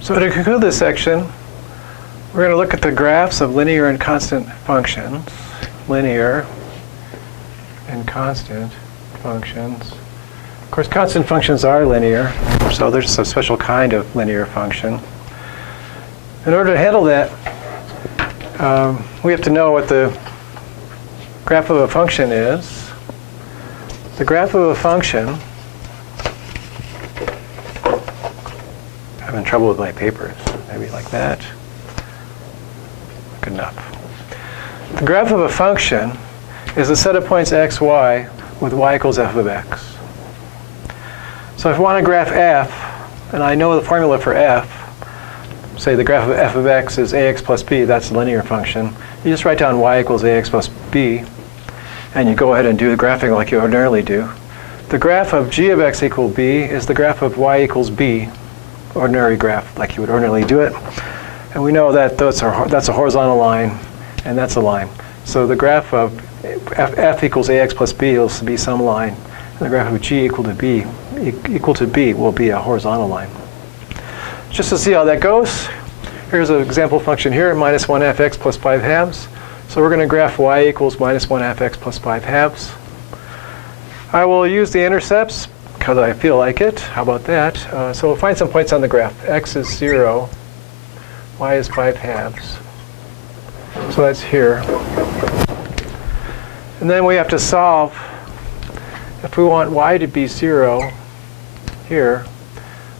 So to conclude this section, we're going to look at the graphs of linear and constant functions. Linear and constant functions. Of course, constant functions are linear, so there's a special kind of linear function. In order to handle that, we have to know what the graph of a function is. The graph of a function, I'm having trouble with my papers, maybe like that. Good enough. The graph of a function is a set of points x, y with y equals f of x. So if I want to graph f, and I know the formula for f, say the graph of f of x is ax plus b, that's the linear function. You just write down y equals ax plus b, and you go ahead and do the graphing like you ordinarily do. The graph of g of x equal b is the graph of y equals b, ordinary graph like you would ordinarily do it. And we know that that's a horizontal line, and that's a line. So the graph of f equals ax plus b will be some line. And the graph of g equal to b will be a horizontal line. Just to see how that goes, here's an example function here, minus 1 half x plus 5 halves. So we're going to graph y equals minus 1 half x plus 5 halves. I will use the intercepts because I feel like it. How about that? So we'll find some points on the graph. X is 0. Y is 5 halves. So that's here. And then we have to solve, if we want y to be 0 here,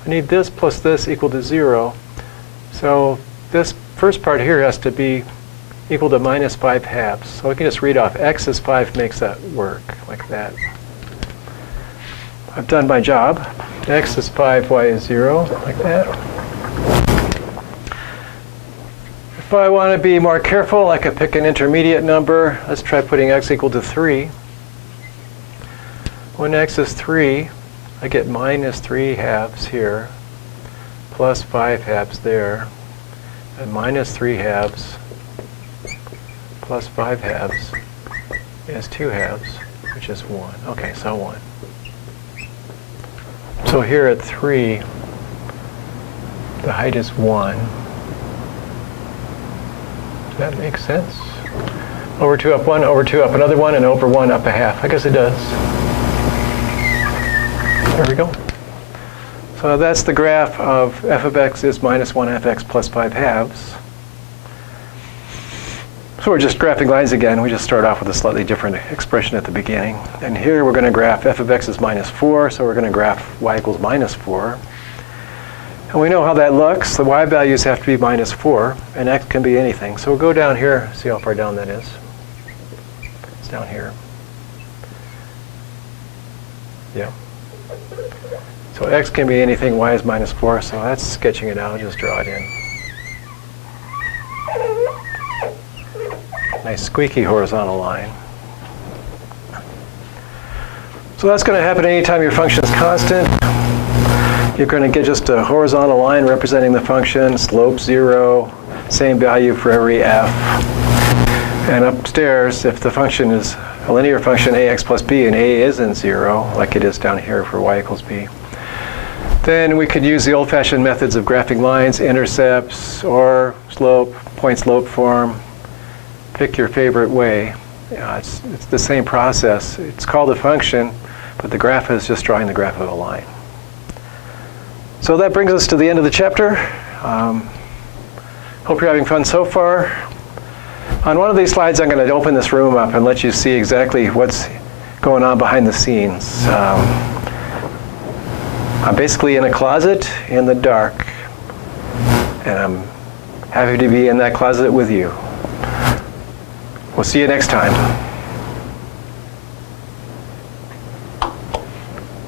I need this plus this equal to 0. So this first part here has to be equal to minus 5 halves. So we can just read off x is 5 makes that work, like that. I've done my job. X is 5, y is 0, like that. If I want to be more careful, I could pick an intermediate number. Let's try putting x equal to 3. When x is 3, I get minus 3 halves here, plus 5 halves there, and minus 3 halves plus 5 halves is 2 halves, which is 1. Okay, so 1. So here at 3, the height is 1. Does that make sense? Over 2 up 1, over 2 up another 1, and over 1 up a half. I guess it does. There we go. So that's the graph of f of x is minus 1 half x plus 5 halves. So we're just graphing lines again. We just start off with a slightly different expression at the beginning. And here we're going to graph f of x is minus 4, so we're going to graph y equals minus 4. And we know how that looks. The y values have to be minus 4, and x can be anything. So we'll go down here, see how far down that is. It's down here. Yeah. So x can be anything, y is minus 4, so that's sketching it out. I'll just draw it in. Nice squeaky horizontal line. So that's going to happen anytime your function is constant. You're going to get just a horizontal line representing the function, slope 0, same value for every f. And upstairs, if the function is a linear function ax plus b and a isn't 0, like it is down here for y equals b, then we could use the old-fashioned methods of graphing lines, intercepts, or slope, point-slope form. Pick your favorite way. It's the same process. It's called a function, but the graph is just drawing the graph of a line. So that brings us to the end of the chapter. Hope you're having fun so far. On one of these slides, I'm going to open this room up and let you see exactly what's going on behind the scenes. I'm basically in a closet in the dark, and I'm happy to be in that closet with you. We'll see you next time.